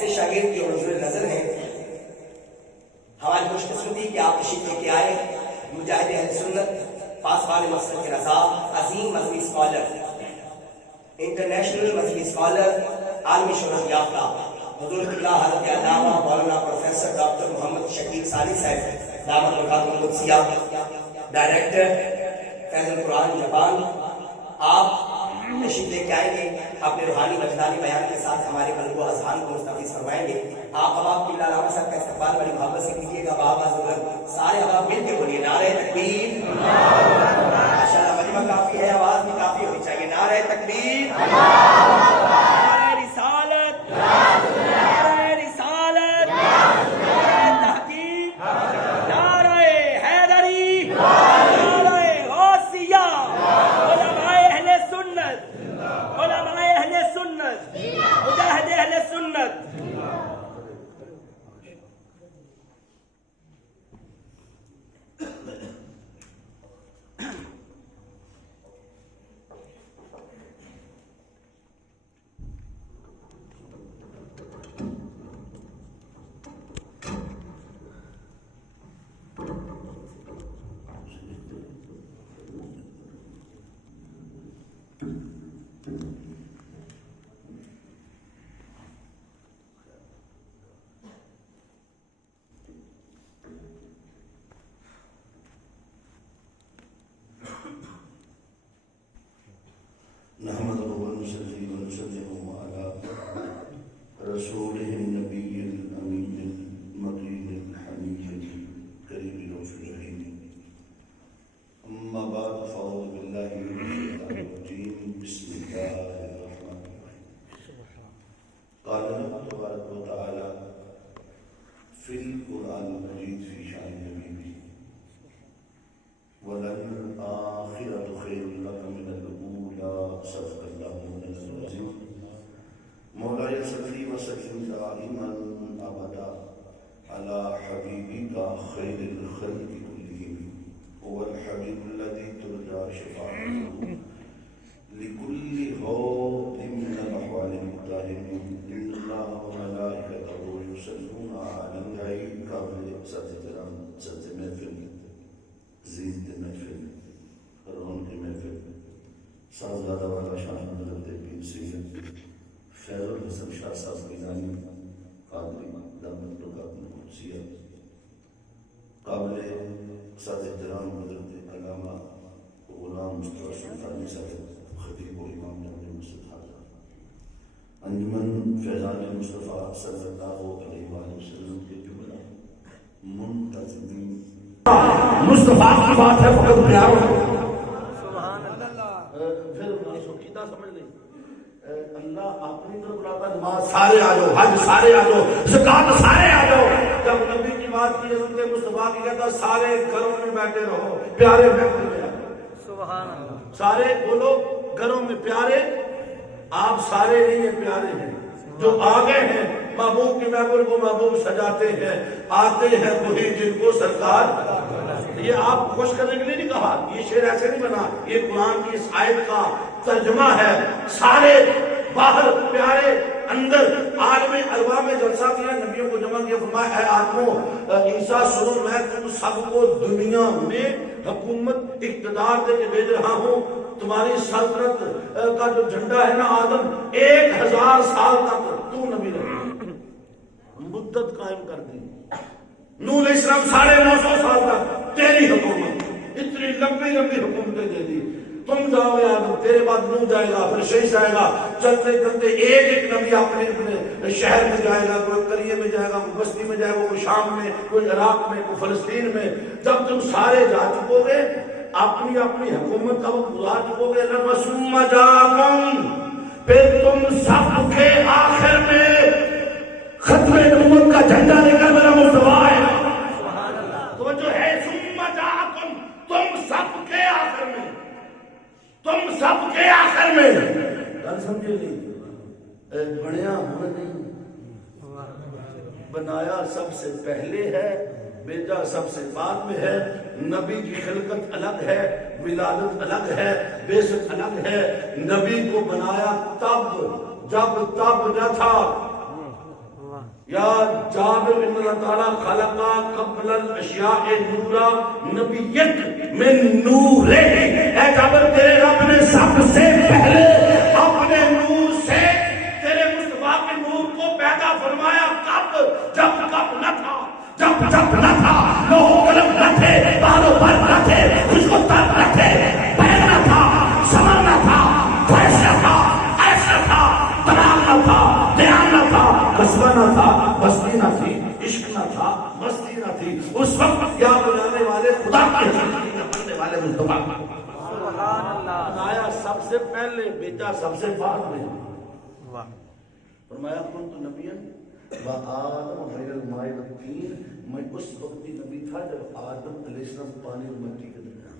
ایسے شاگرد جو حضور نظر ہیں. ہماری خوش قسمتی کہ آپ تشریف لے کے آئے. مجاہد اہل سنت، پاسبان مسلک کے رضا، عظیم مذہبی اسکالر، انٹرنیشنل مذہبی اسکالر، عالمی شہرت یافتہ حضور اللہ حضرت علامہ مولانا پروفیسر ڈاکٹر محمد شکیل ثانی صاحب دامت برکاتہ القدسیہ، ڈائریکٹر فیض القرآن جاپان، آپ تشریف لے کے آئیں گے. اپنے روحانی وجدانی بیان کے ساتھ ہمارے قلب و اذہان کو مستفیض فرمائیں گے. آپ احباب قبلہ علامہ صاحب کا استقبال بڑی محبت سے کیجیے گا. سارے احباب مل کے بولیے نعرہ تکبیر. ماشاءاللہ مجمع کافی ہے، آواز بھی کافی ہونی چاہیے. نعرہ تکبیر، نعرہ رسالت، نعرہ رسالت، نعرہ تحقیق، نعرہ حیدری، نعرہ غوثیہ. علماء اہل سنت، علماء اہل سنت، مجاہد اہل سنت. نحمده ونصلي ونسلم على رسوله النبي الأمين المكين الحميد الكريم الرؤوف الرحيم. أما بعد فأعوذ بالله من الشيطان الرجيم. بسم الله الرحمن الرحيم. قال الله تبارك وتعالى في القرآن المجيد في شأن حبيبه وللآخرة خير لك من الأولى. صدق الله العظيم. مولاي صل وسلم دائما أبدا على حبيبك خير الخلق كلهم. هو الحبيب الذي ترجى شفاعته لكل هول من الأحوال المتاهمين. إن الله وملائكته يصلون على النبي قبل ست محفل زید محفل رون کی محفل صاحبزادہ والا شاہ حضرت پیر سید فیض الحسن شاہ صاحب گیلانی قادری دامت برکاتہ القدسیہ، قابل ساتھ احترام حضرت علامہ غلام مصطفیٰ سلطانی صاحب خطیب و امام جامع مسجد حاضر، انجمن فیضان مصطفیٰ صلی اللہ علیہ وآلہ وسلم کے جملہ منتظمین. مصطفیٰ کی بات ہے فقط پیار ہو. سبحان اللہ. پھر سوچیدہ سمجھ لیں اللہ اپنی طرف بلاتا ہے نماز سارے آ جاؤ، حج سارے آ جاؤ، زکات سارے آ جاؤ. جب نبی کی بات کی حضرت مصطفیٰ کی کہتا سارے گھروں میں بیٹھے رہو پیارے محفل میں. سبحان اللہ. سارے بولو گھروں میں پیارے. آپ سارے نہیں ہیں، پیارے ہیں جو آگے ہیں. محبوب کی محفل کو محبوب سجاتے ہیں، آتے ہیں وہی جن کو سرکار. یہ آپ خوش کرنے کے لیے نہیں کہا، یہ شعر ایسے نہیں بنا، یہ قرآن کی اس آیت کا ترجمہ ہے. سارے باہر پیارے، اندر عالم ارواح میں جلسہ کیا، نبیوں کو جمع کیا، فرمایا اے آدمو عیسیٰ سنو میں تم سب کو دنیا میں حکومت اقتدار دے کے بھیج رہا ہوں. تمہاری سلطنت کا جو جھنڈا ہے نا آدم 1000 سال تک تو نبی رہے مدت قائم کر دی. نوح علیہ السلام 950 سال تک تیری حکومت، اتنی لمبی لمبی حکومتیں دے دی. تم جاؤ یا تیرے بعد نوح جائے گا، پھر شیش جائے گا. چلتے چلتے ایک ایک نبی اپنے اپنے شہر میں جائے گا، کوئی قریے میں جائے گا، کوئی بستی میں جائے گا، کوئی شام میں، کوئی عراق میں، کوئی فلسطین میں. جب تم سارے جا چکو گے، اپنی اپنی حکومت کا وقت گزار چکو گے، ثم جاءکم، پھر تم سب کے آخر میں ختم نبوت کا جھنڈا لے کر میرا مصطفیٰ آئے گا. تو جو ہے ثم جاءکم، تم سب کے آخر میں، تم سب کے آخر میں. گل سمجھے نہیں؟ بنیا ہوا نہیں، بنایا سب سے پہلے ہے، بیجا سب سے بعد میں ہے. نبی کی خلقت الگ ہے، ولادت الگ ہے، بعثت الگ ہے. نبی کو بنایا تب جب تب نہ تھا. یا جابر ان اللہ تعالیٰ خلقا قبل الاشیاء نورا نبیت من نور. اے جابر تیرے رب نے سب سے پہلے اپنے نور سے تیرے مصطفیٰ کے نور کو پیدا فرمایا. کب؟ جب نہ تھا، جب نہ تھا، لوہ قلم نہ تھے، بالوں پر نہ تھے، کچھ کو تب نہ تھے، پیر نہ تھا، سمر نہ تھا، فیصلہ تھا، ایسا تھا، تمام نہ تھا، دھیان نہ تھا، قصبہ نہ تھا، بستی نہ تھی، عشق نہ تھا، مستی نہ تھی. اس وقت کیا بنانے والے خدا کے بننے والے مصطفیٰ بنایا سب سے پہلے، بیٹا سب سے بعد میں. فرمایا کنت نبیا وآدم غیر الماء والطین. میں اس وقت بھی نبی تھا جب آدم علیہ السلام پانی اور مٹی کے درمیان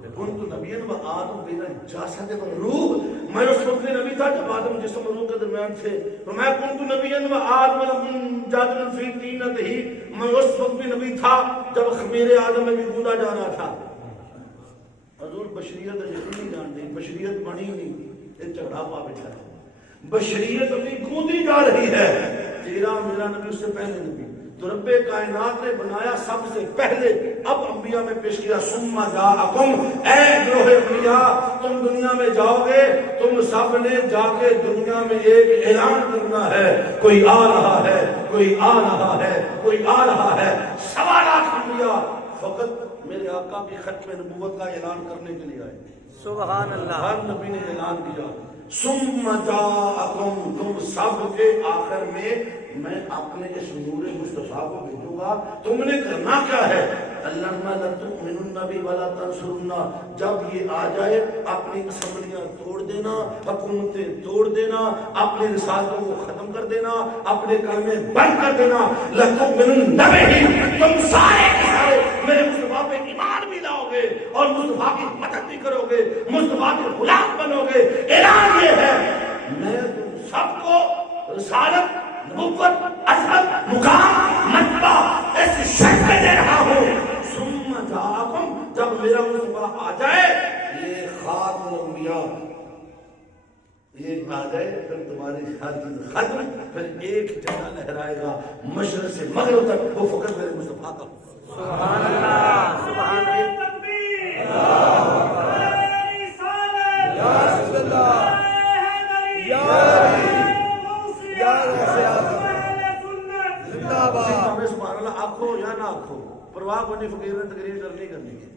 تھے. کنت نبیا وآدم بین الجسد والروح. میں اس وقت بھی نبی تھا جب آدم جسم اور روح کے درمیان تھے. فرمایا کنت نبیا وآدم منجادل فی طینتہ. میں اس وقت بھی نبی تھا جب خمیر آدم میں بھی گوندا جا رہا تھا. حضور بشریت نہیں جانتی، بشریت بنی نہیں، یہ جھگڑا پا بیٹھا ہے. بشریت ابھی گوندی جا رہی ہے. تیرا میرا نبی اس سے پہلے نبی تو رب کائنات نے بنایا سب سے پہلے. اب انبیاء میں پیش کیا ثم جاءکم. اے گروہ انبیاء تم دنیا میں جاؤ گے، تم سب نے جا کے دنیا میں ایک اعلان کرنا ہے، کوئی آ رہا ہے، کوئی آ رہا ہے، کوئی آ رہا ہے. 1.25 لاکھ انبیاء فقط میرے آقا کی ختم نبوت کا اعلان کرنے کے لیے آئے. سبحان اللہ. ہر نبی نے اعلان کیا ثم جاءکم. تم سب کے آخر میں اپنے اس نور مصطفیٰ کو بھیجوں گا. تم نے کرنا کیا ہے؟ اللہم لتؤمنن بی ولا تنصرن. جب یہ آ جائے اپنی اسمبلیاں توڑ دینا، حکومتیں توڑ دینا، اپنے رسالتوں کو ختم کر دینا، اپنے کلمے بند کر دینا. لتؤمنن بہ. تم سارے میرے مصطفیٰ پہ ایمان بھی لاؤ گے اور مصطفیٰ کی مدد بھی کرو گے، مصطفیٰ کے غلام بنو گے. اعلان یہ ہے میں تم سب کو رسالت، نبوت، عظمت، مقام، مرتبہ اس شک میں دے رہا ہوں. ثم جاءکم. جب میرا مصطفیٰ آ جائے، یہ خاتم الانبیاء یہ آ جائے، پھر تمہاری ہر چیز ختم. پھر ایک جگہ لہرائے گا مشرق سے مغرب تک، وہ فقط میرے مصطفیٰ کا. سبحان اللہ. سبحان اللہ. یا رسول اللہ، یا سبحان اللہ. آنکھو یا نہ آنکھو، پرواہ کو نہیں، فقیر نے تقریر کرنی ہے.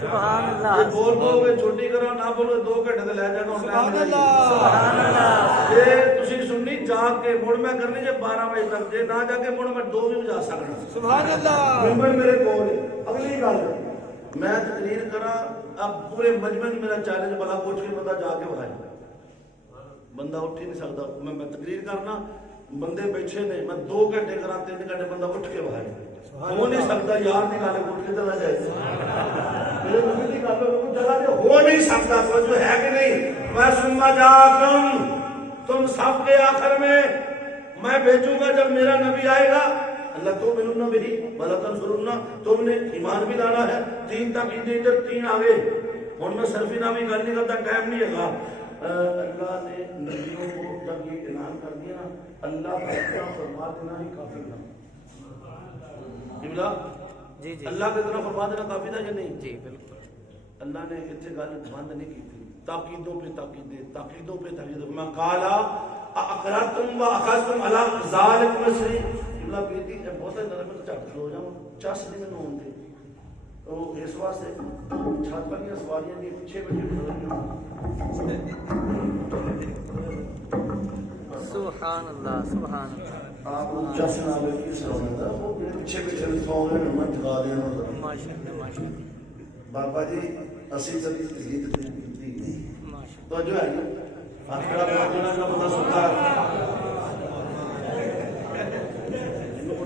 سبحان اللہ. بول دو گے چھوٹی کرو، نہ بولو 2 گھنٹے لے جانا. سبحان اللہ. سبحان اللہ. یہ تسی سننی جا کے مڑ میں کرنی جے 12 بجے تک، جے نہ جا کے مڑ میں 2 بھی بجا سکنا. سبحان اللہ. ممبر میرے کول ہے. اگلی گل میں تقریر کرا، اب پورے مجمع میں میرا چیلنج بلا پوچھ کے بندہ جا کے بھائی، بندہ اٹھ ہی نہیں سکتا. میں تقریر کرنا، بندے بیٹھے نے، میں 2 گھنٹے کرا، 3 گھنٹے بندہ اٹھ کے بھائی ہو نہیں سکتا. یار نکالے اٹھ کے چلا جائے، میرے نبی کی گل کو چلا جائے، ہو نہیں سکتا. جو ہے کہ نہیں. میں ثم جاءکم. تم سب کے آخر میں بھیجوں گا جب میرا نبی آئے گا. اللہ تؤمنون بہ ولا تنصرن. تم نے ایمان بھی لانا ہے. 3 تاکیدیں ادھر 3 آگے. ہن میں صرفی نامی گل نہیں کرتا، ٹائم نہیں ہے. اللہ نے نبیوں کو جب یہ اعلان کر دیا، اللہ کا اتنا فرما دینا ہی کافی تھا. جی اللہ کی طرف فرما دینا کافی تھا یا نہیں؟ جی بالکل. اللہ نے اتنے گل بند نہیں کی تھی، تاکیدوں پہ تاکیدیں، تاکیدوں پہ تاکیدوں. میں قالا اقررتم واخذتم علی ذلک مصری. اللہ بیٹی بہت نرم چٹ ہو جاؤں، چس نہیں میں ہوں گے. تو اس واسطے چھت پر سواریاں نہیں، پیچھے سبحان اللہ. سبحان اللہ. آپ چس نہ لے کے سونا، وہ پیچھے پیچھے سو گئے، میں جگا دینا. ماشاءاللہ ماشاءاللہ. بابا جی اسی طرح تقلید نہیں تو جو ہے آخرا کا بندہ سنتا ہے.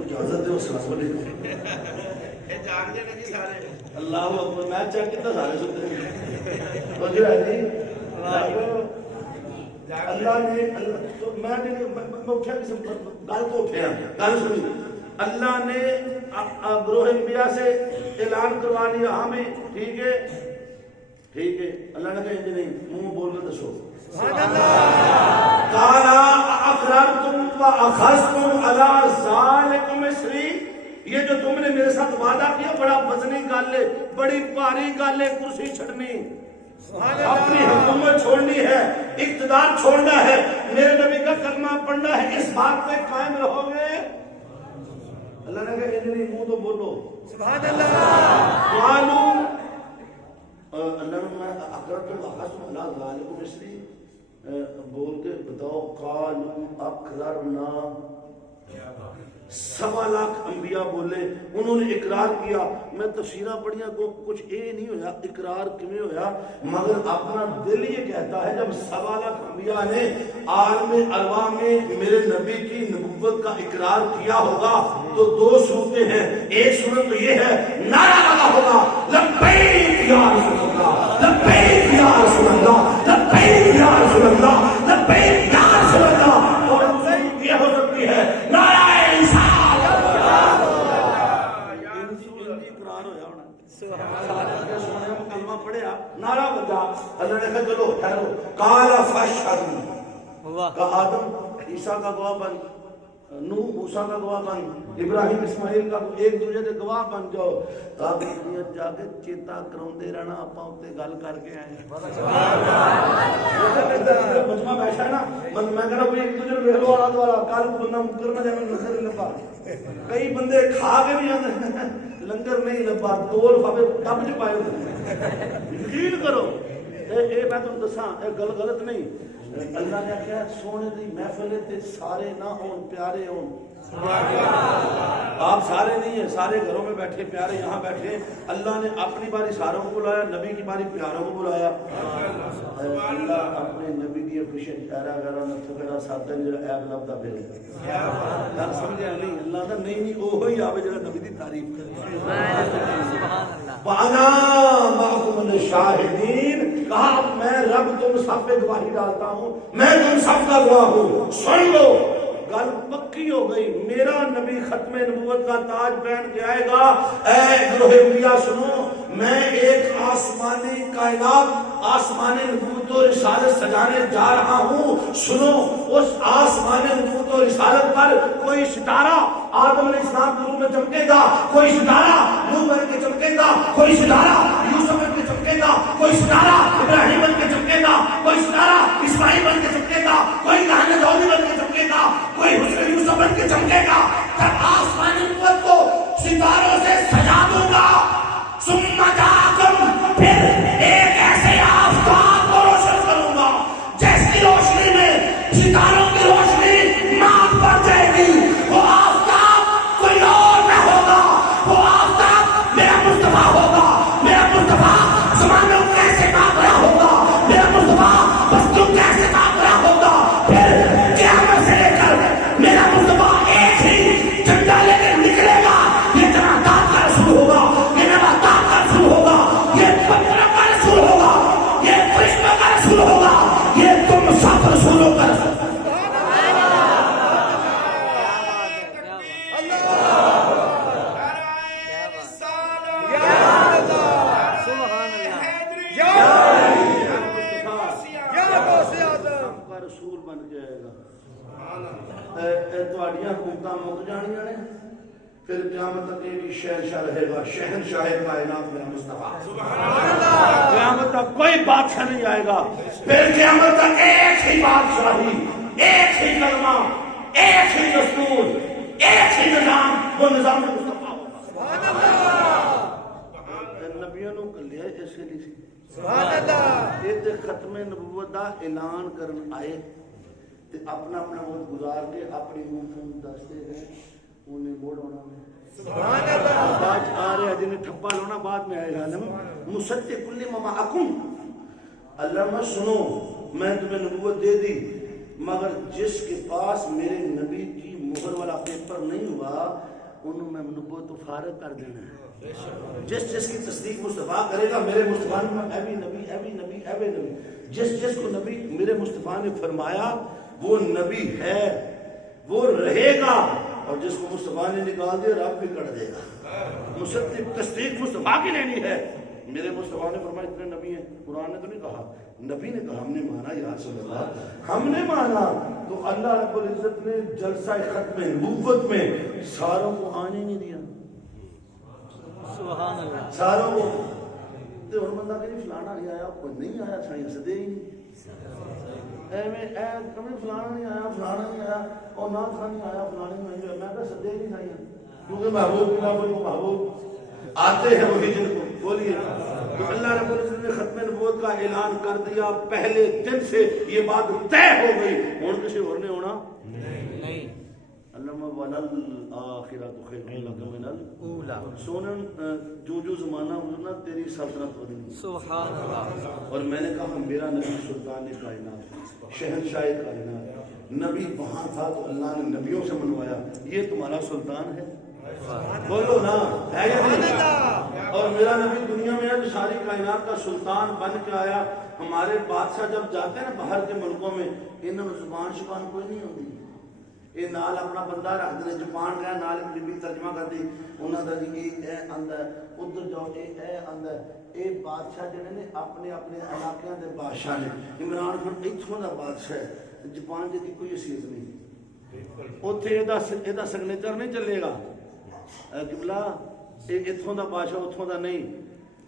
اجازت دے السلام علیکم. اللہ اکبر. میں چیک کیا سارے سنتے تو جو ہے جی اللہ نے میں اٹھا کسی گل کو اٹھیا گل سنی. اللہ نے گروہ انبیاء سے اعلان کروا لیا ہمیں. ٹھیک ہے ٹھیک ہے. اللہ نے کہا نہیں، منہ بول کر دسو. قال اقررتم وَأَخَذْتُمْ عَلَىٰ ذَٰلِكُمْ إِصْرِي، یہ جو تم نے میرے ساتھ وعدہ کیا بڑا وزنی گل ہے، بڑی بھاری گل ہے، کرسی چھڑنی، اپنی حکومت چھوڑنی ہے، اقتدار چھوڑنا ہے، میرے نبی کا کلمہ پڑھنا ہے، اس بات پہ قائم رہو گے؟ اللہ نے کہا اتنی منہ تو بولو سبحان اللہ۔ قالوا اللہ نے اقررتم اخذتم علی ذالکم اصری، بول کے بتاؤ، قالوا اقررنا، 1.25 لاکھ انبیاء بولے، انہوں نے اقرار کیا۔ میں تفسیرہ پڑھیا کو کچھ اے نہیں ہویا اقرار کیوں ہویا، مگر اپنا دل یہ کہتا ہے جب 1.25 لاکھ انبیاء نے عالم ارواح میں میرے نبی کی نبوت کا اقرار کیا ہوگا تو 2 صورتیں ہیں۔ ایک صورت تو یہ ہے نعرہ لگا ہوگا لبیک یا رسول اللہ، لبیک یا رسول اللہ، لبیک یا رسول اللہ، لبیک یا رسول اللہ، اور دوسری یہ ہو سکتی ہے نعرہ پڑھیا نعرہ بجا، اللہ نے کہا چلو ٹھہرو، قال فاشهدوا، کہا آدم عیسیٰ کا گواہ بن، نوح موسیٰ کا گواہ بن، ابراہیم اسماعیل کا، ایک دوسرے کے گواہ بن جاؤ، تاکہ دنیا جا کے چیتا کراؤندے رہنا اپاں اتے گل کر کے آئے ہیں۔ مجمع بیٹھا ہے نا، میں کہنا کوئی ایک دوسرے ویلو والا دوارا کل کو بندہ مکر نہ جانا نظر لبا، کئی بندے کھا کے بھی جاتے ہیں لنگر نہیں لبا، 2 لفافے ڈب چ پائے ہوتے، یقین کرو اے میں تم دساں اے گل غلط نہیں۔ اللہ نے کہا سونے دی محفل تے سارے نہ ہون، پیارے ہون۔ آپ سارے نہیں ہیں، سارے گھروں میں بیٹھے، پیارے یہاں بیٹھے، اللہ نے اپنی باری ساروں کو بلایا، نبی کی باری پیاروں کو بلایا۔ اللہ اپنے نبی دی خوشی چہرہ غیرہ نفس غیرہ ساتھ جڑا ایب لبدا پھرے گل سمجھیا نہیں، اللہ دا نہیں اوہی آوے جڑا نبی دی تعریف کرے۔ وانا معکم الشاہدین، کہا میں رب تم سب پہ گواہی ڈالتا ہوں، میں تم سب کا گواہ ہوں، سن لو۔ گل پکی ہو گئی، میرا نبی ختم نبوت کا تاج پہن کے آئے گا۔ اے گروہ انبیاء سنو، میں ایک آسمانی کائنات، آسمانی نبوت و رسالت سجانے جا رہا ہوں۔ سنو، اس آسمانی نبوت و رسالت پر کوئی ستارہ آدم علیہ السلام کے روح میں چمکے گا، کوئی ستارہ نوح بن کے چمکے گا، کوئی ستارہ یوسف بن کے چمکے گا، کوئی ستارہ ابراہیم بن کے چمکے گا، کوئی ستارہ اسماعیل بن کے چمکے گا، کوئی کہانی داؤدی بن کے چمکے گا، کوئی حسن یوسف بن کے چمکے گا۔ جب آسمانی نبوت کو ستاروں سے سجا دوں گا، ثم جاءکم، پھر ایک ایسے آفتاب کو روشن کروں گا جس کی روشنی میں ستاروں کی روشنی مات پڑ جائے گی۔ وہ آفتاب کوئی اور نہ ہوگا، وہ آفتاب میرا مصطفیٰ ہوگا۔ میرا مصطفیٰ زمانوں کیسے کام رہا ہوگا، میرا مصطفیٰ وقتوں کیسے کام رہا ہوگا۔ پھر قیامت سے لے کر میرا مصطفیٰ ایک ہی جھنڈا لے کر نکلے گا۔ یہ جنادات کا رسول ہوگا، یہ نباتات کا رسول ہوگا، یہ پتھروں کا رسول ہوگا، یہ فرشتوں کا رسول ہوگا، یہ تم سب رسولوں کا رسول ہوگا۔ رسول بن جائے گا، تواڈیاں حکومتاں مک جانیاں نے، پھر قیامت تک ایک ہی شہنشاہ رہے گا، شہنشاہ کائنات میرا مصطفیٰ۔ قیامت تک کوئی بادشاہ نہیں آئے گا، پھر قیامت تک ایک ہی بادشاہی، ایک ہی کلمہ، ایک ہی دستور، ایک ہی نظام، وہ نظام مصطفیٰ ہوگا۔ نبیوں نے کلیا اس کے لیے سبحان اللہ، یہ ختم نبوت دا اعلان کرن آئے تے اپنا اپنا وقت گزار کے اپنی منہ دستے گئے، انہیں موڑ ہونا میں سبحان اللہ۔ آج آ رہے جنہیں ٹھپا لونا بعد میں آئے گا، مصدق کل ما معکم، اللہ میں سنو، میں تمہیں نبوت دے دی، مگر جس کے پاس میرے نبی کی مہر والا پیپر نہیں ہوا انہوں میں نبوت تو فارغ کر دینا ہے۔ جس کی تصدیق مصطفیٰ کرے گا، میرے مصطفیٰ نے اے بھی نبی، اے بھی نبی، اے بھی نبی، جس کو نبی میرے مصطفیٰ نے فرمایا وہ نبی ہے، وہ رہے گا، اور جس کو مصطفیٰ نے نکال دیا رب بھی کر دے گا۔ مصدق تصدیق مصطفیٰ کی لینی ہے۔ میرے مصطفیٰ نے فرمایا اتنے نبی ہیں، قرآن نے تو نہیں کہا، نبی نے کہا ہم نے مانا یا رسول اللہ، ہم نے مانا تو اللہ رب العزت نے جلسہ ختم نبوت میں ساروں کو آنے نہیں دیا، سبحان اللہ. ساروں کو. تو ہر بندہ کہ فلانا نہیں آیا، کوئی نہیں آیا، سائیں سدے ہی نہیں، کبھی فلانا نہیں آیا، فلانا نہیں آیا، اور نہ تھا نہیں آیا، فلانا نہیں آیا. میں کہا سدے ہی نہیں سائیں، کیونکہ محبوب کی نام کو محبوب آتے ہیں وہی جن کو. بولیے. تو اللہ رب العزت نے ختم نبوت کا اعلان کر دیا، پہلے دن سے یہ بات طے ہو گئی، ہوں کسی اور نے ہونا نہیں. علامہ والآخرۃ خیر لک من اولا. سونن جو زمانہ گزرنا تیری سلطنت ہو رہی. سبحان اللہ. اور میں نے کہا میرا نبی سلطان کائنات، شہنشاہ کائنات، نبی وہاں تھا تو اللہ نے نبیوں سے منوایا، یہ تمہارا سلطان ہے. بولو نا، ہے یا نہیں؟ اور میرا نبی دنیا میں ہے تو ساری کائنات کا سلطان بن کے آیا. ہمارے بادشاہ جب جاتے ہیں نا باہر کے ملکوں میں، انہوں نے زبان شبان کوئی نہیں ہوتی، یہ نال اپنا بندہ رکھ دے. جاپان گیا نال بی ترجمہ کر دی انہوں نے جی اے اندر ادھر جاؤ اے اندر. اے بادشاہ جڑے نے اپنے اپنے علاقے دے بادشاہ نے. عمران خان اتھوں دا بادشاہ ہے، جاپان دی کوئی حیثیت نہیں، اوتھے ایدا سگنیچر نہیں چلے گا. قبلہ اتھوں دا بادشاہ اتھوں دا نہیں،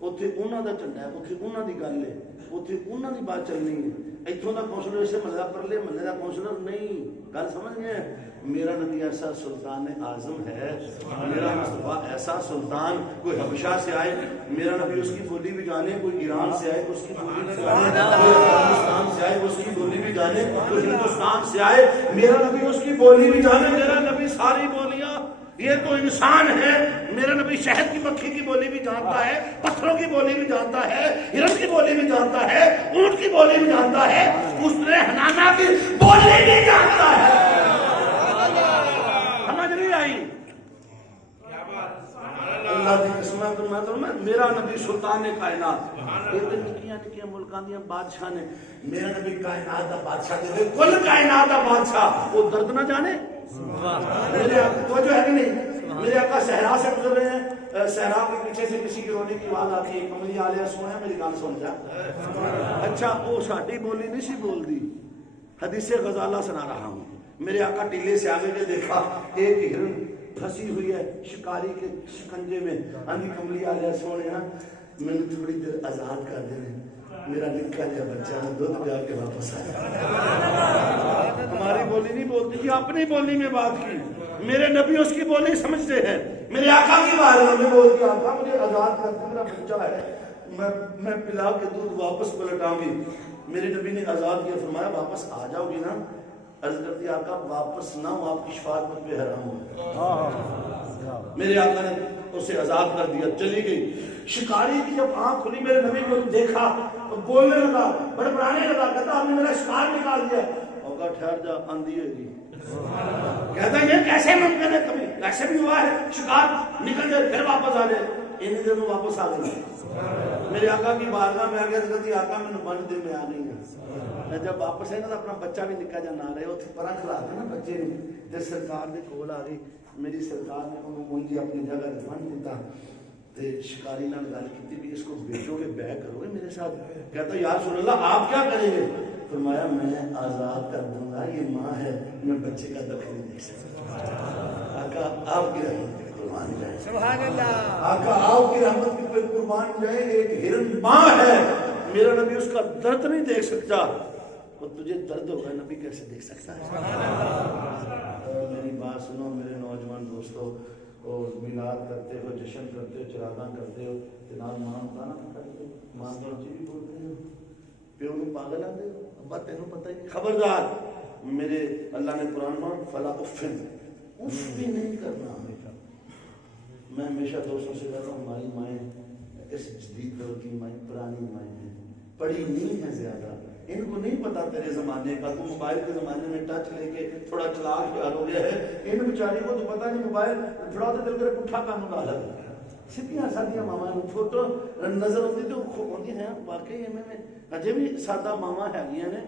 اوتھے انہاں دا جھنڈا ہے، اوتھے انہاں دی گل ہے، اوتھے انہاں دی بات چلنی ہے. اتھوں دا کونسلر اسے محلہ پرلے محلے دا کونسلر نہیں. گل سمجھ گئے؟ میرا نبی ایسا سلطان اعظم ہے، میرا مصطفیٰ ایسا سلطان. کوئی حبشہ سے آئے میرا نبی اس کی بولی بھی جانے، کوئی ایران سے آئے اس کی بولی بھی جانے، کوئی افغانستان سے آئے اس کی بولی بھی جانے، کوئی ہندوستان سے آئے میرا نبی اس کی بولی بھی جانے. میرا نبی ساری بولیاں، یہ تو انسان ہے، میرا نبی شہد کی مکھی کی بولی بھی جانتا ہے، پتھروں کی بولی بھی جانتا ہے، ہرن کی بولی بھی جانتا ہے، اونٹ کی بولی بھی جانتا ہے، اس نے حنانا کی بولی بھی جانتا ہے. سمجھ نہیں آئی؟ اللہ کی قسم ہے، میرا نبی سلطان کائنات. یہ نکیاں نکیاں ملکان دیا بادشاہ نے، میرا نبی کائنات دا بادشاہ دے، کل کائنات دا بادشاہ. وہ درد نہ جانے میرے توجہ ہے کہ نہیں؟ میرے آقا صحرا سے گزر رہے ہیں، صحرا کے پیچھے سے کسی کی رونے کی آواز آتی ہے، کملی آلیہ سونا میری گال سن جا. اچھا وہ ساڈی بولی نہیں سی بول دی، حدیث غزالہ سنا رہا ہوں. میرے آقا ٹیلے سے آگے کے دیکھا ایک ہرن پھنسی ہوئی ہے شکاری کے شکنجے میں. اندھی کملی آلیہ سونے میں نے تھوڑی دیر آزاد کر دینے، میرا نکا جا بچہ دودھ پیا کے واپس آیا. ہماری بولی نہیں بولتی، یہ اپنی بولی میں بات کی. میرے نبی اس کی بولی سمجھتے ہیں. میرے آقا کی بات میں بولتی، آقا مجھے آزاد کر دے، میرا بچہ ہے، میں پلا کے دودھ واپس پلٹاؤں گی. میرے نبی نے آزاد کیا، فرمایا واپس آ جاؤ گی نا؟ عرض کرتی آقا واپس نہ ہو، آپ کی شفاعت مجھ پہ حرام ہو. میرے آقا نے اسے آزاد کر دیا، چلی گئی. شکاری کی جب آنکھ کھلی میرے نبی کو دیکھا تو بولنے لگا، بڑے پرانے لگا، کہتا آپ نے میرا شکار نکال دیا. ہوگا ٹھہر جا، آندھی ہوگی. کہتا یہ کیسے ممکن ہے؟ کبھی ایسے بھی ہوا ہے شکار نکل جائے پھر واپس آ جائے. ان دنوں واپس آ گئی. میرے آقا کی بارگاہ میں آ گیا، کہتی آقا میں نے بند دے میں آ گئی ہے. جب واپس آئے نا تو اپنا بچہ بھی نکا جا نہ رہے، اتنے پرا کھلا کے نا بچے نے جب سرکار دے کول آ گئی. میری سرکار نے انہوں انجی اپنی جگہ بن دیتا. تے شکاری نال گل کی بھی اس کو بیچو گے، بیع کرو گے میرے ساتھ؟ کہتا یا رسول اللہ آپ کیا کریں گے؟ فرمایا میں آزاد کر دوں گا، یہ ماں ہے، میں بچے کا دخل نہیں دیکھ سکتا. آقا آپ کی رحمت کی قربان جائے، سبحان اللہ. آقا آپ کی رحمت کی قربان جائے. ایک ہرن ماں ہے، میرا نبی اس کا درد نہیں دیکھ سکتا، اور تجھے درد ہوگا نبی کیسے دیکھ سکتا ہے؟ میری بات سنو میرے نوجوان دوستو، اور میلاد کرتے ہو، جشن کرتے ہو، چراغاں کرتے ہو، جناب ماں بتانا کرتے ہو، ماں بہن جی بھی بولتے ہو، پیو میں پاگل آتے ہو، ابا تینوں پتہ ہی نہیں. خبردار، میرے اللہ نے قرآن میں فلا افن، اف بھی نہیں کرنا. میں ہمیشہ دوستوں سے کہتا ہوں ہماری مائیں اس جدید دور کی مائیں پرانی مائیں ہیں، پڑھی نہیں ہے زیادہ، ان کو نہیں پتا تیرے زمانے کا. تو موبائل کے زمانے میں ٹچ لے کے تھوڑا چلاک پیار ہو گیا ہے، ان بیچاری کو تو پتا نہیں موبائل تھوڑا تو دل کر پٹھا کام ڈالا. سیدھیاں سادیاں ماما فوٹو نظر ہوتی تو ہوتی ہیں واقعی میں اجے بھی سادہ ماما ہے نے.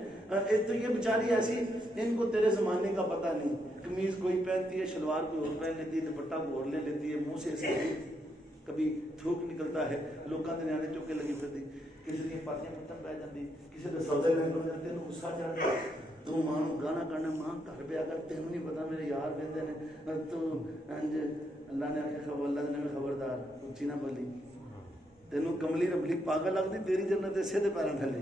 تو یہ بیچاری ایسی، ان کو تیرے زمانے کا پتہ نہیں. قمیض کوئی پہنتی ہے، شلوار کوئی اور پہن لیتی ہے، دوپٹہ گھور لیتی ہے، منہ سے کبھی تھوک نکلتا ہے، لوگوں کے نیانے چوکے لگی پھرتی. کسی کی پاتیاں پٹن پہ جاتی، کسی کے سودے میں کر جاتے، تینوں غصہ چڑھتا، تو ماں گانا کرنا، ماں گھر پہ آ کر تینوں نہیں پتا میرے یار کہتے ہیں تو انج اللہ نے آخیا خبر، اللہ نے خبردار اچھی نہ بولی، تینوں کملی ربلی پاگل لگتی، تیری جنت اسے دے پیروں تھلے۔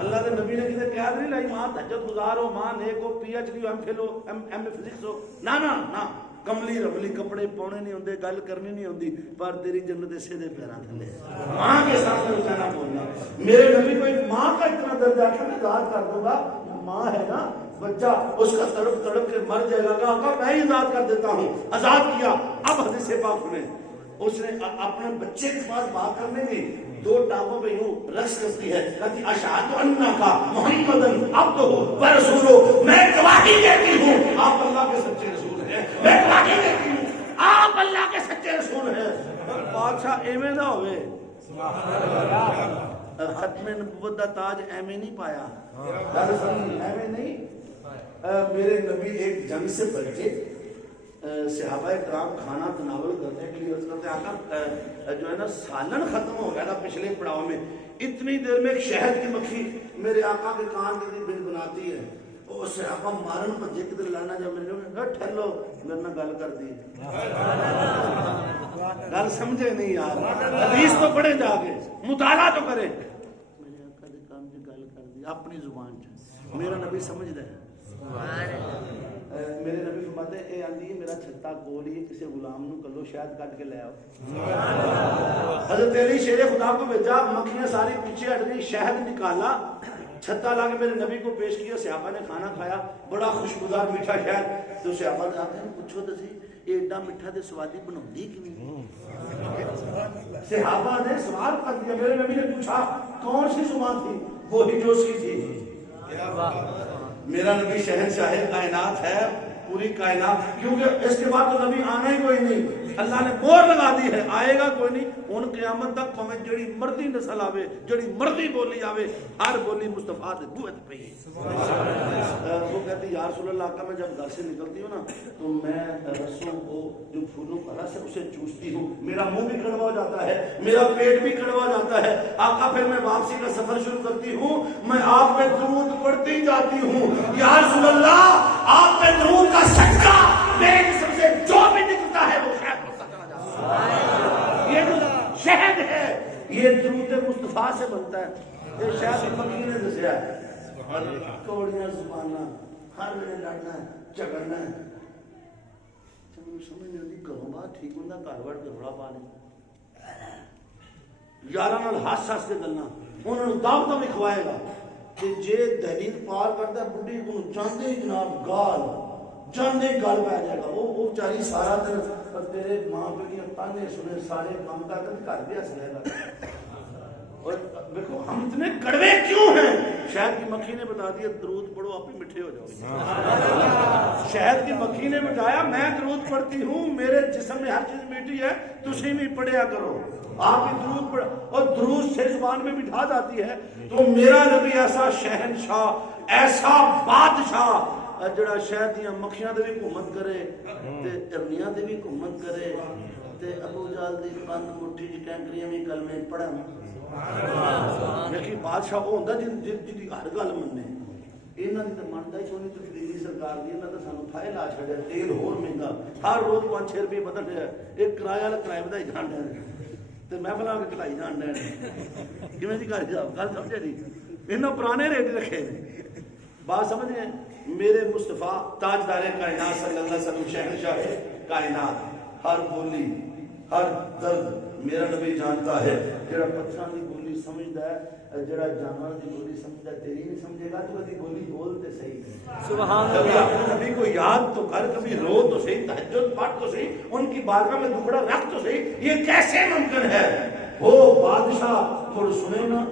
اللہ دے نبی نے کسی قیاد نہیں لائی ماں تہجد گزار ہو، ماں نیک ہو، پی ایچ ڈی ہو، ایم فل ہو، ایم اے فزکس ہو، نہ نہ نہ، کملی ربلی کپڑے پاؤنے نہیں ہوندے، گل کرنی نہیں ہوندی، پر تیری جنت اسے دے پیروں تھلے۔ ماں کے سامنے اونچا نہ بولنا۔ میرے نبی کو ایک ماں کا اتنا درجہ کہ میں یاد کر دوں گا، ماں ہے نا بچہ، اس کا تڑپ تڑپ کے مر جائے گا، کہا میں ہی آزاد کر دیتا ہوں، آزاد کیا۔ اب حدیث پاک سنیں، اس نے اپنے بچے کے پاس بات کرنے میں دو ٹانگوں پہ یوں رقص کرتی ہے، کہتی اشہد انک محمدن عبدہ و رسولہ، میں گواہی دیتی ہوں آپ اللہ کے سچے رسول ہیں، میں گواہی دیتی ہوں آپ اللہ کے سچے رسول ہیں۔ بادشاہ ایویں نہ ہوئے، ختم نبوت دا تاج ایویں نہیں پایا، ایویں نہیں۔ میرے نبی ایک جنگ سے بچے، صحابہ کرام کھانا تناول کرنے کے لیے کرتے آقا جو ہے نا سالن ختم ہو گیا تھا پچھلے پڑاؤ میں، اتنی دیر میں ایک شہد کی مکھی میرے آقا کے کان کی بن بناتی ہے، وہ صحابہ مارن بجے کدھر لانا، جب میرے ٹھہرو میرے نہ گل کر دی، گل سمجھے نہیں یار، حدیث تو پڑھے جا کے، مطالعہ تو کرے، میرے آقا کے کان کی گل کر دی اپنی زبان چ، میرا نبی سمجھدا ہے۔ میرے نبی فرماتے ہیں اے آندھی میرا چھتا کول ہی کسی غلام نو کلو شہد کٹ کے لے آؤ۔ حضرت علی شیر خدا کو بھیجا، مکھیاں ساری پیچھے ہٹ گئی، شہد نکالا، چھتا لا کے میرے نبی کو پیش کیا، صحابہ نے کھانا کھایا، بڑا خوشبودار میٹھا شہد، تو صحابہ نے آخر پوچھو تو سی یہ ایڈا میٹھا تے سوادی بناؤندی کیویں؟ صحابہ نے سوال کر دیا، میرے نبی نے پوچھا کون سی زبان تھی؟ وہی جو اس کی تھی۔ میرا نبی شہنشاہ کائنات ہے، پوری کائنات، کیونکہ اس کے بعد تو نبی آنا ہی کوئی نہیں، اللہ نے مہر لگا دی ہے، آئے گا کوئی نہیں۔ ان قیامت تک ہمیں جڑی مرضی نسل آوے، جڑی مرضی بولی آوے، ہر بولی مصطفیٰ دے بوت پہ ہی۔ وہ کہتی یا رسول اللہ، آقا میں جب گھر سے نکلتی ہوں نا تو میں رسوں کو جو پھولوں کا رس ہے اسے چوستی ہوں، میرا منہ بھی کڑوا ہو جاتا ہے، میرا پیٹ بھی کڑوا ہو جاتا ہے، آقا پھر میں واپسی کا سفر شروع کرتی ہوں، میں آپ پہ درود پڑھتی جاتی ہوں، یا رسول اللہ آپ پہ درود کا صدقہ میرے جسم سے جو بھی نکلتا ہے وہ شہد کو سکنا جاتا ہے، یہ شہد ہے، یہ درود مصطفیٰ سے بنتا ہے، یہ شہد کی مکھی نے دسیا ہے۔ کوڑیاں زباناں ہر ویلے لڑنا ہے، جھگڑنا ہے، سمجھ نہیں آتی گھروں باہر ٹھیک ہوں گھر وڑ کے روڑا پا لیں، یاراں نال ہس ہس کے گلاں، انہوں نے دعوتاں بھی کھوائے گا کہ جے دہلیز پار کرتا بڈھی کو چاندے ہی جناب گال چاندے ہی گال پہ جائے گا، وہ بیچاری سارا دن تیرے ماں پہ کی تانے سنے سارے کام کر کے گھر بھی ہس لے گا۔ اور دیکھو ہم اتنے کڑوے کیوں ہیں؟ شہد کی مکھی نے بتا دیا درود پڑھو آپ ہی میٹھے ہو جاؤ گے۔ شہد کی مکھی نے بتایا میں درود پڑھتی ہوں، میرے جسم میں ہر چیز میٹھی ہے، تسی بھی پڑھیا کرو، آپ بھی درود پڑھ، اور درود سے زبان میں بٹھا جاتی ہے۔ تو میرا نبی ایسا شہنشاہ، ایسا بادشاہ جڑا شہد دیاں مکھیاں دے بھی حکومت کرے تے ارنیاں دے بھی حکومت کرے تے ابو جہل دی بند مٹھی چ کینکریاں بھی کلمے پڑھن، لیکن بادشاہ وہ ہوندا جی ہر گل مننے، انہاں دی تے مندا ہی کوئی نہیں، تے دلی سرکار دی انہاں تے سانوں پھائے لا چھڈیا، تیل ہور مہنگا، ہر روز 5-6 روپے بدل رہا ہے، ایک کرایہ والا کرایہ بدائی جان ڈے تے محفلاں کے کٹائی جان ڈے، کیویں دی گل سمجھے نہیں، انہاں پرانے ریٹ رکھے نے، بات سمجھ گئے؟ میرے مصطفیٰ تاجدار کائنات صلی اللہ علیہ وسلم شہنشاہ کائنات، ہر بولی ہر درد میرا نبی جانتا ہے، جڑا پتھراں دی بولی سمجھدا ہے، جڑا جانور دی بولی سمجھدا ہے، تیری نہیں سمجھے گا تو کبھی بولی بولتے صحیح، سبحان اللہ، اپنے نبی کو یاد تو کر، کبھی رو تو صحیح، تہجد پڑھ تو صحیح، ان کی بارگاہ میں دکڑا رکھ تو صحیح، یہ کیسے ممکن ہے؟ وہ بادشاہ تھوڑ سنے نا،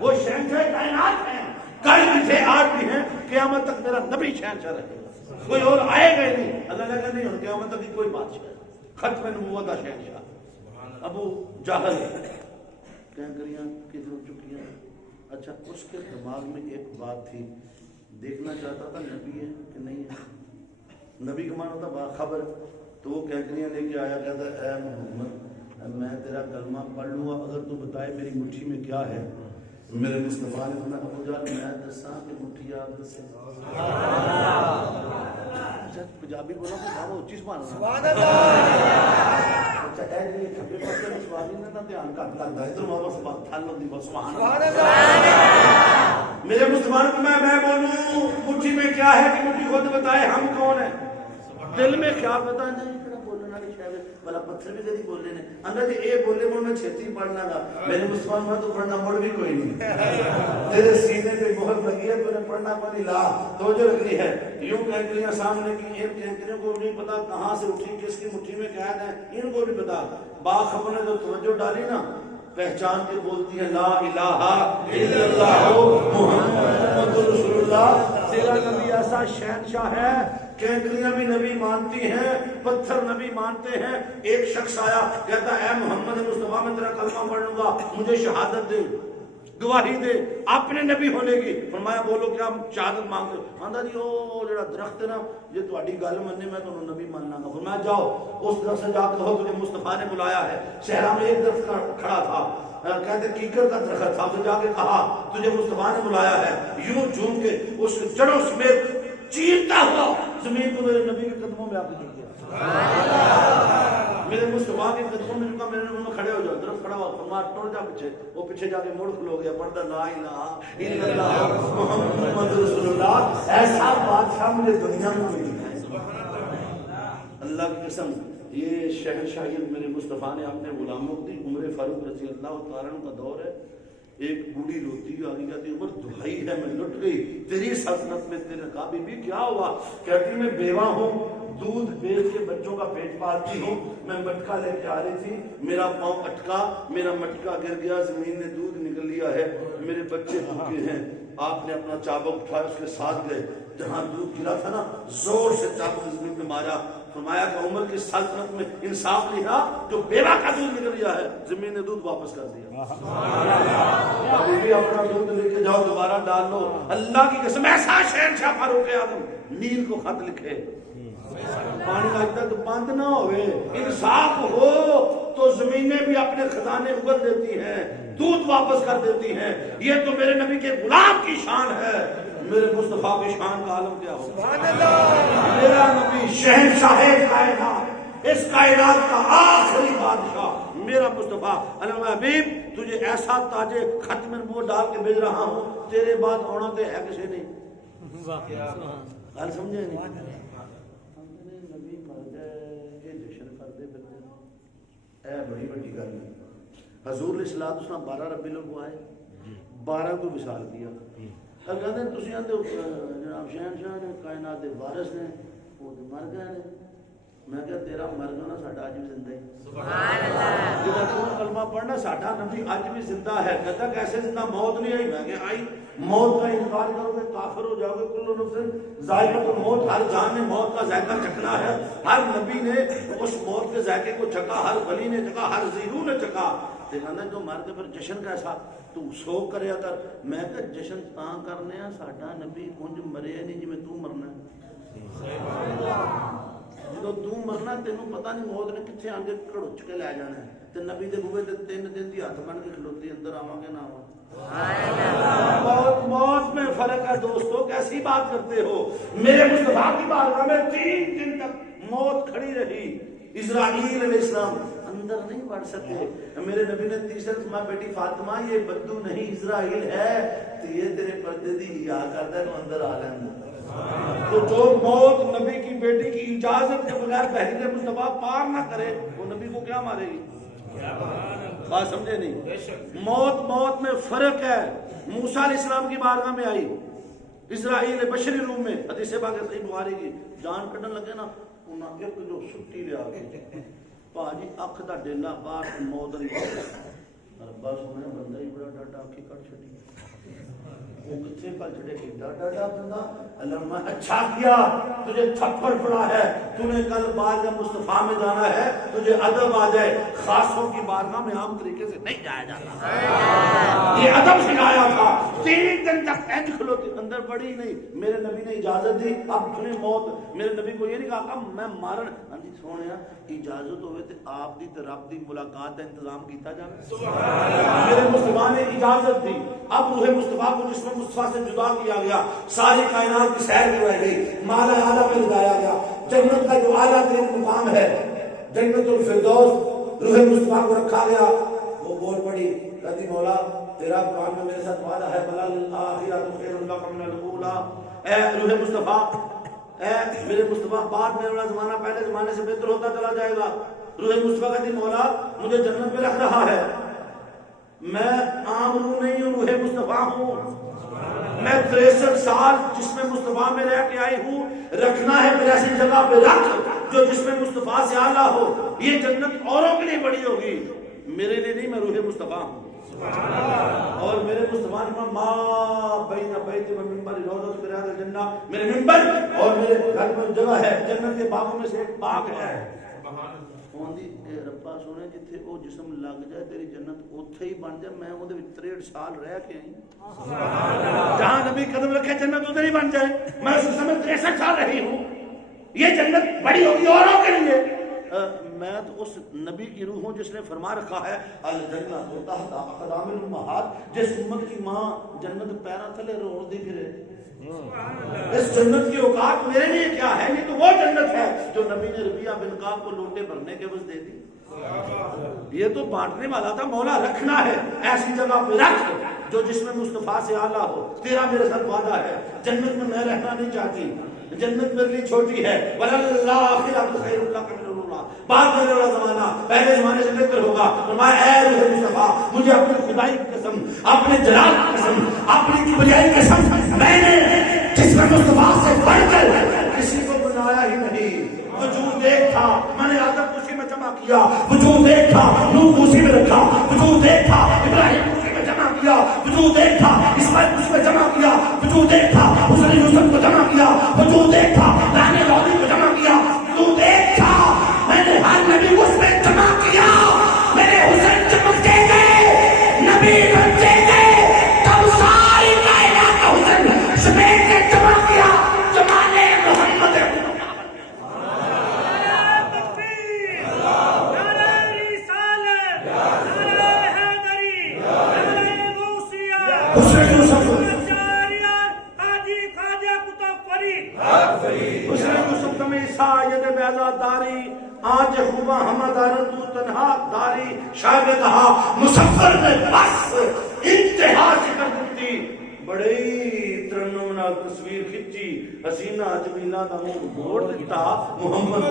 وہ شہنشاہ کائنات ہیں، کل بھی تھے آج بھی ہیں، قیامت تک میرا نبی شہنشاہ رہے گا، کوئی اور آئے گا ہی نہیں، اللہ نے کہا نہیں اور قیامت تک کوئی بادشاہ، ختم نبوت کا شہنشاہ ابو جہل، کینکریاں کدھر چکیاں، اچھا اس کے دماغ میں ایک بات تھی، دیکھنا چاہتا تھا نبی ہے کہ نہیں ہے، نبی کا مانا تھا باخبر، تو وہ کینکریاں لے کے آیا، کہتا اے محمد میں تیرا کلمہ پڑھ لوں گا اگر تو بتائے میری مٹھی میں کیا ہے. میرے مصطفیٰ نے فرمایا ابو جہل میں دساں کہ مٹھی آپ دسے. پنجابی بولا تو بابا اچھی سبحان اللہ. اچھا اے جی کھبے پاسے مسوالی نے نا دھیان گھٹ لگدا ادھر بابا سبحان تھل ہوندی سبحان اللہ. میرے مصطفیٰ نے فرمایا میں بولوں مٹھی میں کیا ہے کہ مٹھی خود بتائے ہم کون ہیں. دل میں کیا پتا نہیں کہڑا بولنے والی شے والا پتھر بھی کدی بولے نے اندر جی اے بولے میں چھتی پڑھنا گا. میرے مصطفیٰ میں تو پڑھنا مڑ بھی کوئی نہیں. تیرے سینے پہ مہر لگی ہے تو نے پڑھنا پڑی لا توجہ رکھنی ہے. یوں کینکریاں سامنے کی ان کینکریوں کو نہیں پتا کہاں سے اٹھی کس کی مٹھی میں قید ہے ان کو نہیں پتا. باخبر نے جو توجہ ڈالی نا پہچان کے بولتی ہے لا الہ الا اللہ محمد رسول اللہ. تیرا نبی ایسا شہنشاہ ہے کینکریاں بھی نبی مانتی ہیں پتھر نبی مانتے ہیں. ایک شخص آیا کہتا اے محمد مصطفیٰ میں تیرا کلمہ پڑھ لوں گا مجھے شہادت دے گواہی دے اپنے نبی ہونے کی. فرمایا بولو کیا شہادت مانگتے ہو. آندا جی او جڑا درخت ہے نا یہ تہاڈی گل مننے میں تانوں نبی ماننا گا. فرمایا جاؤ اس درخت سے جا کہو کہ مصطفیٰ نے بلایا ہے. صحرا میں ایک درخت کھڑا تھا کہتے کیکر کا درخت تھا. اسے جا کے کہا تجھے مصطفیٰ نے بلایا ہے. یوں جھوم کے اس جڑوں سمیت چیرتا ہوا زمین کو میرے نبی کے قدموں میں آ کے گر گیا. میرے مصطفیٰ کے قدموں میں جھکا میرے نبی میں کھڑے ہو جاؤ. درخت کھڑا ہوا فرمایا ٹر جا پیچھے. وہ پیچھے جا کے مڑ کھلو گیا پڑھتا لا الہ الا اللہ محمد رسول اللہ. ایسا بادشاہ مجھے دنیا میں ملی ہے. اللہ کی قسم یہ شہنشاہیت میرے مصطفیٰ نے اپنے غلاموں کو دی. عمر فاروق رضی اللہ تعالیٰ عنہ کا دور ہے. ایک بوڑھی روتی آگے کہتی عمر دہائی ہے میں لٹ گئی تیری سلطنت میں. تیرے کہا بی بی کیا ہوا؟ کہتی میں بیوہ ہوں دودھ بیچ کے بچوں کا پیٹ پالتی ہوں. میں مٹکا لے کے آ رہی تھی میرا پاؤں اٹکا میرا مٹکا گر گیا زمین نے دودھ نکل لیا ہے میرے بچے بھوکے ہیں. آپ نے اپنا چابک اٹھایا اس کے ساتھ گئے جہاں دودھ گرا تھا نا زور سے چابک زمین پہ مارا. فرمایا کہ عمر کی سلطنت میں انصاف نہیں رہا جو بیوہ کا دودھ نکل گیا ہے زمین نے دودھ واپس کر دیا. ابھی بھی اپنا دودھ لے کے جاؤ دوبارہ ڈال لو. اللہ کی قسم ایسا شہنشاہ فاروق اعظم نیل کو خط لکھے پانی آج تک بند نہ ہوئے. انصاف ہو تو زمینیں بھی اپنے خزانے اگل دیتی ہیں دودھ واپس کر دیتی ہیں. یہ تو میرے نبی کے غلام کی شان ہے. میرے مصطفیٰ کی شان کا عالم کیا ہو. میرا نبی شہنشاہ کائنات اس کائنات کا آخری بادشاہ میرا مصطفیٰ. علامہ حبیب تجھے ایسا تاج ختم نبوت ڈال کے بھیج رہا ہوں تیرے بعد ہونا تو ہے کسی نہیں. گل سمجھے نہیں. نبی مر گئے یہ جشن کرتے پھرتے اے بڑی بڑی گل نہیں. حضور علیہ الصلوۃ والسلام 12 ربیع الاول آئے 12 کو وصال کیا. کہتے ہیں تسی آندے جناب شہنشاہ نے کائنات دے وارث نے وہ مر گئے نے. میں کہا تیرا مر گنا ساڈا اج بھی زندہ ہے. سبحان اللہ. جب تو کلمہ پڑھنا ساڈا نبی اج بھی زندہ ہے. کہتا کیسے زندہ؟ موت نہیں آئی. میں کہا آئی. موت کا انکار کرو گے کافر ہو جاؤ گے. کل نفس ذائقۃ الموت. ہر جان نے موت کا ذائقہ چکھنا ہے. ہر نبی نے اس موت کے ذائقے کو چکھا ہر ولی نے چکھا ہر زیرو نے چکھا. دیکھنا جو مر کے پھر جشن کیسا تو سوگ کریا کر. میں کہ جشن تاں کرنے ہیں ساڈا نبی کنج مرے نہیں جی تو مرنا ہے. جدو تو مرنا تینوں پتہ نہیں موت نے کتنے آگے کڑچ کے لے جانا ہے. تے نبی دے بوئے تے 3 دن دی ہاتھ بن کے کھلوتی اندر آواں گے نہ آواں. موت میں فرق ہے دوستو. کیسی بات کرتے ہو؟ میرے مصطفیٰ کی بارگاہ میں 3 دن تک موت کھڑی رہی. اسرائیل علیہ السلام اندر نہیں بڑھ سکے. میرے نبی نے تیسرے فرمایا بیٹی فاطمہ یہ بدو نہیں اسرائیل ہے تو یہ تیرے پردے دی حیا کرتا ہے تو اندر آ لینا. تو جو موت نبی کی بیٹی کی اجازت کے بغیر بحری مصطفیٰ پار نہ کرے وہ نبی کو کیا مارے گی؟ بات سمجھے نہیں. موت میں فرق ہے. موسیٰ علیہ السلام کی بارگاہ میں آئی اسرائیل بشری روم میں حدیث پاک صحیح بخاری کی جان کٹن لگے نا انہاں ایک جو سٹی لیا کے پاجی اکھ دا ڈیلا باہر موت نہیں. ربا سونے بندہ ہی بڑا ڈاٹا اکھی کٹ چھٹی. وہ کتنے پل چھڑے کی ڈاڈا بندہ اللہ میں اچھا کیا تجھے تھپڑ پڑا ہے تو نے کل بارگاہ مصطفیٰ میں جانا ہے تجھے ادب آ جائے خاصوں کی بارگاہ میں عام طریقے سے نہیں جایا جاتا یہ ادب سکھایا تھا 3 دن تک اینج کھلوتی اندر بڑی نہیں میرے نبی نے اجازت دی اب تھنے موت میرے نبی کو یہ نہیں کہا اب میں مارن ہاں سونے اجازت ہوئے تے آپ دی تے رب دی ملاقات کا انتظام کیتا جائے میرے مصطفیٰ نے اجازت دی اب روح مصطفیٰ کو جسم مصطفیٰ سے جدا کیا گیا ساری کائنات کی سیر کروائی گئی مالا اعلیٰ میں لگایا گیا جنت کا جو اعلیٰ ترین مقام ہے جنت الفردوس روح مصطفیٰ کو رکھا گیا وہ بول پڑی کہتی مولا تیرا قرآن میں میرے ساتھ وعدہ ہے بلال الآخرۃ خیر لک من الاولیٰ اے روح مصطفیٰ اے میرے مصطفیٰ بعد میں والا زمانہ پہلے زمانے سے بہتر ہوتا چلا جائے گا روح مصطفیٰ کہتی مولا مجھے جنت میں رکھ رہا ہے میں عام روح نہیں ہوں روح مصطفیٰ ہوں میں 63 سال جس میں مصطفیٰ میں رہ کے آئی ہوں رکھنا ہے میرے ایسی جگہ پہ رکھ جو جس میں مصطفیٰ سے اعلیٰ ہو یہ جنت اوروں کے لیے بڑی ہوگی میرے لیے نہیں میں روح مصطفیٰ ہوں اور میرے مصطفیٰ نے ماں بین بیت و منبر روضۃ من ریاض الجنہ میرے منبر اور میرے گھر میں جگہ ہے جنت کے باغوں میں سے ایک باغ ہے ہوندی اے ربا سونے جتھے او جسم لگ جائے تیری جنت اوتھے ہی بن جائے میں اودے وچ 63 سال رہ کے آئی سبحان اللہ جہاں نبی قدم رکھے جنت ادھر ہی بن جائے میں اس سمے 63 سال رہی ہوں یہ جنت بڑی ہوگی اوروں کے لیے میں تو اس نبی کی روح ہوں جس نے فرما رکھا ہے الجنہ تحت اقدام الامہات جس امت کی ماں جنت پیروں تلے روڑ دی پھرے اس جنت کی اوقات میرے لیے کیا ہے یہ تو وہ جنت ہے جو نبی نے ربیعہ بن کعب کو لوٹے بھرنے کے وقت دے دی یہ تو بانٹنے والا تھا مولا رکھنا ہے ایسی جگہ پہ رکھ جو جس میں مصطفیٰ سے اعلیٰ ہو تیرا میرے ساتھ وعدہ ہے جنت میں میں رہنا نہیں چاہتی جنت میرے لیے چھوٹی ہے وَلَلْآخِرَةُ خَيْرٌ لَكَ مِنَ الْأُولَىٰ بعد میں والا زمانہ پہلے زمانے سے بہتر ہوگا فرمایا اے روح مصطفیٰ مجھے اپنی خدائی کی قسم اپنے جلال کی قسم اپنی کبریائی کی قسم میں نے جس میں مصطفیٰ سے بڑھ کر کسی کو بنایا ہی نہیں وجود ایک تھا میں نے آدم اسی میں جمع کیا وجود ایک تھا نوح اسی میں رکھا وجود ایک تھا ابراہیم اسی میں جمع کیا وجود ایک تھا اسماعیل اس میں جمع کیا وجود ایک تھا حسن یوسف کو جمع کیا وجود ایک تھا رانے لودی کو جمع کیا وجود ایک تھا میں نے ہر نبی کو اس میں جمع کیا میرے حسین چمکتے گئے نبی بنتے گئے تب ساری کائنات کا حسن سمیٹ کے جمع کیا جمالے محمد حسین یوسف داری آج خوبا ہمدارن تو تنہا داری شاہ نے کہا مسفر میں بس انتہا ذکر کرتی بڑی ترنم نال تصویر کھچی حسینہ جمیلہ دا منہ موڑ دیتا محمد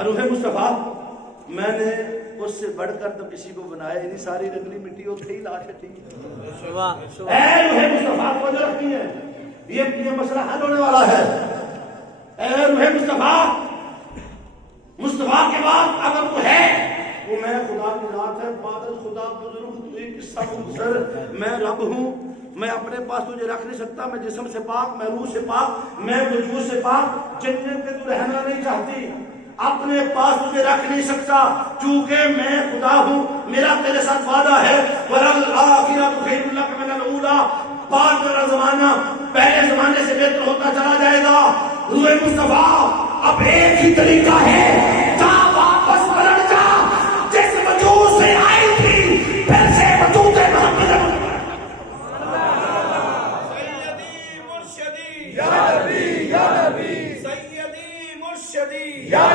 روح مصطفیٰ میں نے اس سے بڑھ کر تو کسی کو بنایا نہیں ساری رگلی مٹی وہ تھی لاش تھی اے روح مصطفیٰ کو جو رکھنی ہے یہ مسئلہ حل ہونے والا ہے اے روح مصطفیٰ مصطفیٰ کے بعد اگر وہ ہے وہ میں خدا کی ذات ہے بادل خدا بزرگ تو ایک قصہ گزر میں رب ہوں میں اپنے پاس تجھے رکھ نہیں سکتا میں جسم سے پاک میں روح سے پاک میں وجود سے پاک جنت پہ تو رہنا نہیں چاہتی اپنے پاس تجھے رکھ نہیں سکتا چونکہ میں خدا ہوں میرا تیرے ساتھ وعدہ